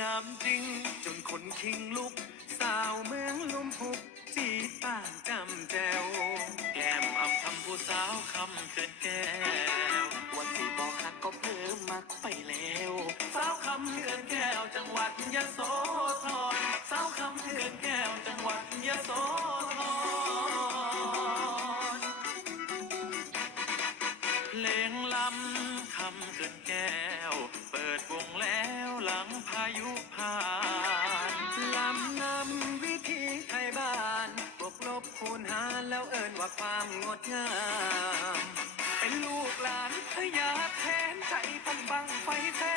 งามจริง จนคนคิงลุก สาวเมืองลมพุกจีบป่านจำแจวแก้มอำทำผู้สาวคำเกินแก้ว วันที่บอกหักก็เพิ่มมักไปแล้ว สาวคำเกินแก้วจังหวัดยะโสธรสาวคำเกินแก้วจังหวัดยะโสธรเพลงลำคำเกินแก้วเปิดว งแล้วหลังพายุผ่านลำนำวิธีไทยบ้านบวกลบคูณหารแล้วเอิ้นว่าความงดงาม เป็นลูกหลานพยาแทนใจพันบังไฟแท้